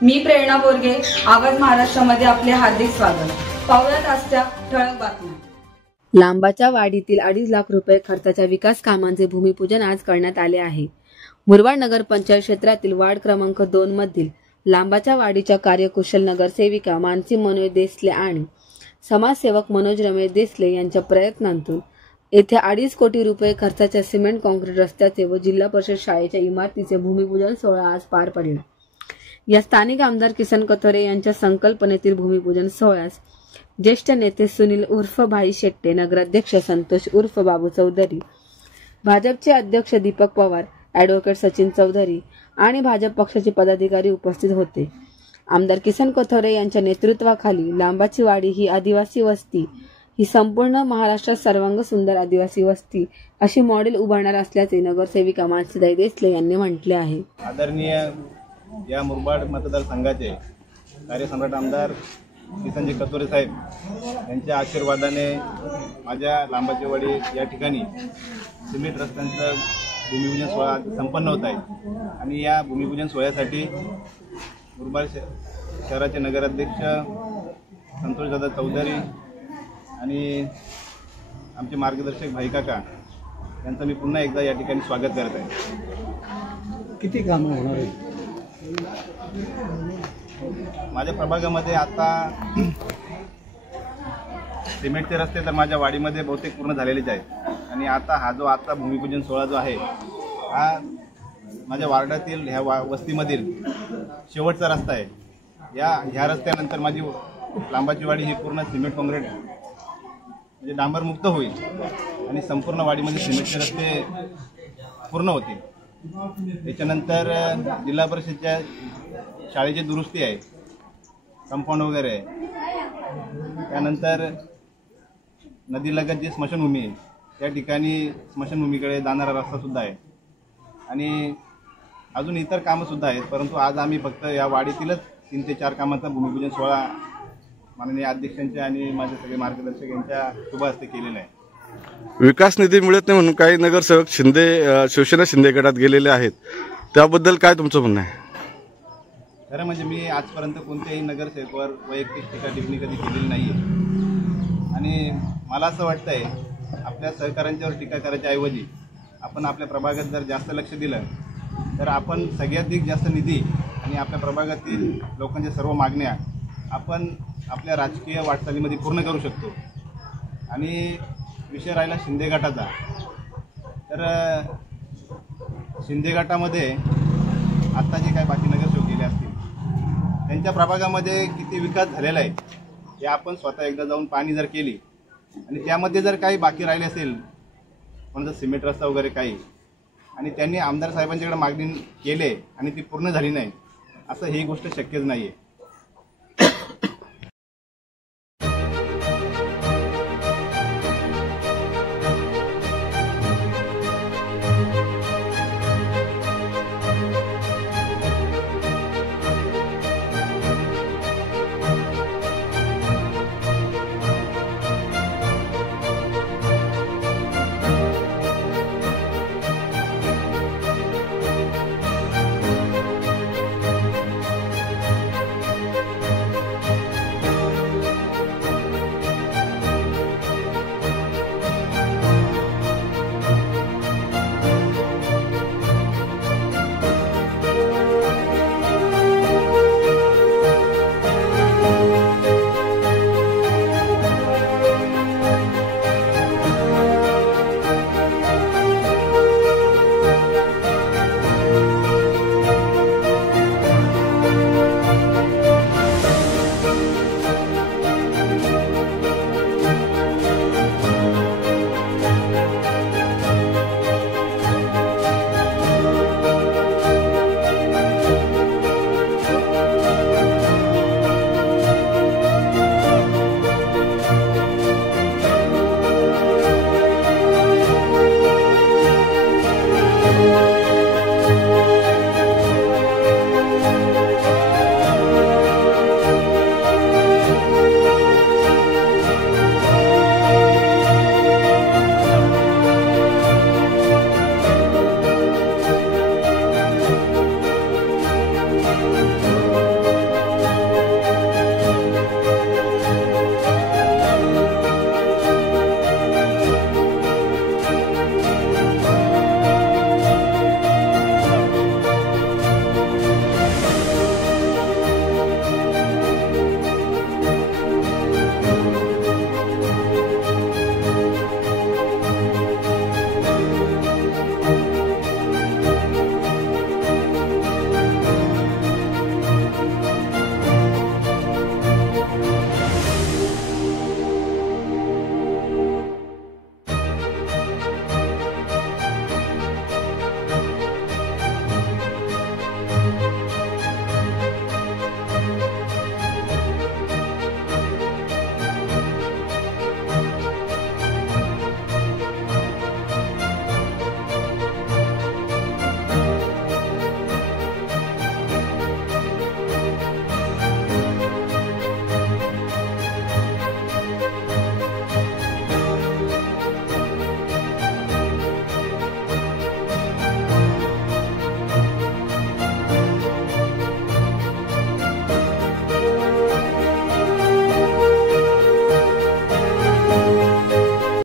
मी प्रेरणा बोरगे, आवाज महाराष्ट्रामध्ये आपले हार्दिक स्वागत। पाहुयात आजच्या ठळक बातम्या। लांबाच्या वाडीतील 2.5 लाख रुपये खर्चाच्या विकास कामांचे भूमिपूजन आज करण्यात आले आहे। मुरबाड नगर पंचायत क्षेत्रातील वार्ड क्रमांक 2 मधील लांबाच्या वाडीच्या कार्यकुशल नगरसेविका मानसी मनोज देसले आणि समाजसेवक मनोज रमेश देसले यांच्या प्रयत्नांतून येथे 2.5 कोटी रुपये खर्चाच्या सिमेंट काँक्रीट रस्त्याचे व जिल्हा परिषद शाळेच्या इमारतीचे भूमिपूजन सोहळा आज पार पडला। या स्थानिक आमदार किसन कथोरे यांच्या संकल्पनेतील भूमिपूजन सोहळ्यास ज्येष्ठ नेते सुनील उर्फ भाई शेट्टे, नगराध्यक्ष संतोष उर्फ बाबू चौधरी, भाजपचे अध्यक्ष दीपक पवार, ॲडव्होकेट सचिन चौधरी आणि भाजप पक्षाचे पदाधिकारी उपस्थित होते। आमदार किसन कथोरे यांच्या नेतृत्वाखाली लांबाची वाडी ही आदिवासी वस्ती ही संपूर्ण महाराष्ट्रात सर्वांग सुंदर आदिवासी वस्ती अशी मॉडेल उभारणार असल्याचे नगरसेविका मानसीताई देसले यांनी म्हटले आहे। आदरणीय या मुरबाड मतदारसंघाचे कार्यसम्राट आमदार किसनजी कथोरे साहेब यांच्या आशीर्वादाने माझ्या लांबाची वाडी या ठिकाणी सिमेंट रस्त्यांचं भूमिपूजन सोहळा संपन्न होत आहे आणि या भूमिपूजन सोहळ्यासाठी मुरबाड शहराचे नगराध्यक्ष संतोषदादा चौधरी आणि आमचे मार्गदर्शक भाई काका यांचं मी पुन्हा एकदा या ठिकाणी स्वागत करत आहे। किती कामं होणार आहेत माझ्या प्रभागामध्ये? आता सिमेंटचे रस्ते तर माझ्या वाडीमध्ये बहुतेक पूर्ण झालेलेच आहेत आणि आता हा भूमिपूजन सोहळा जो आहे हा माझ्या वार्डातील ह्या वस्तीमधील शेवटचा रस्ता आहे। ह्या रस्त्यानंतर माझी लांबाची वाडी ही पूर्ण सिमेंट काँक्रीट म्हणजे डांबरमुक्त होईल आणि संपूर्ण वाडीमध्ये सिमेंटचे रस्ते पूर्ण होतील। त्याच्यानंतर जिल्हा परिषदच्या शाळेची दुरुस्ती आहे, कंपाऊंड वगैरे आहे। त्यानंतर नदीलगत जी स्मशानभूमी आहे त्या ठिकाणी स्मशानभूमीकडे जाणारा रस्तासुद्धा आहे आणि अजून इतर कामंसुद्धा आहेत, परंतु आज आम्ही फक्त या वाडीतीलच 3 ते 4 कामांचा भूमिपूजन सोहळा माननीय अध्यक्षांच्या आणि माझे सगळे मार्गदर्शक यांच्या शुभ हस्ते केलेला आहे। विकास निधी मिळत नाही म्हणून काही नगरसेवक शिवसेना शिंदे गटात गेलेले आहेत, त्याबद्दल काय तुमचं म्हणणं आहे? खरं म्हणजे मी आजपर्यंत कोणत्याही नगरसेवकावर वैयक्तिक टीका टिप्पणी कधी केलेली नाही आहे आणि मला असं वाटतंय आपल्या सहकाऱ्यांच्यावर टीका करायच्या ऐवजी आपण आपल्या प्रभागात जर जास्त लक्ष दिलं तर आपण सगळ्याधिक जास्त निधी आणि आपल्या प्रभागातील लोकांच्या सर्व मागण्या आपण आपल्या राजकीय वाटचालीमध्ये पूर्ण करू शकतो। आणि विषय राहिला शिंदे गटाचा, तर शिंदे गटामध्ये आत्ता जे काही बाकी नगरसेवक गेले असतील त्यांच्या प्रभागामध्ये किती विकास झालेला आहे हे आपण स्वतः एकदा जाऊन पाहणी जर केली आणि त्यामध्ये जर काही बाकी राहिले असेल म्हणजे सिमेंट रस्ता वगैरे काही आणि त्यांनी आमदार साहेबांच्याकडे मागणी केले आणि ती पूर्ण झाली नाही असं ही गोष्ट शक्यच नाही आहे।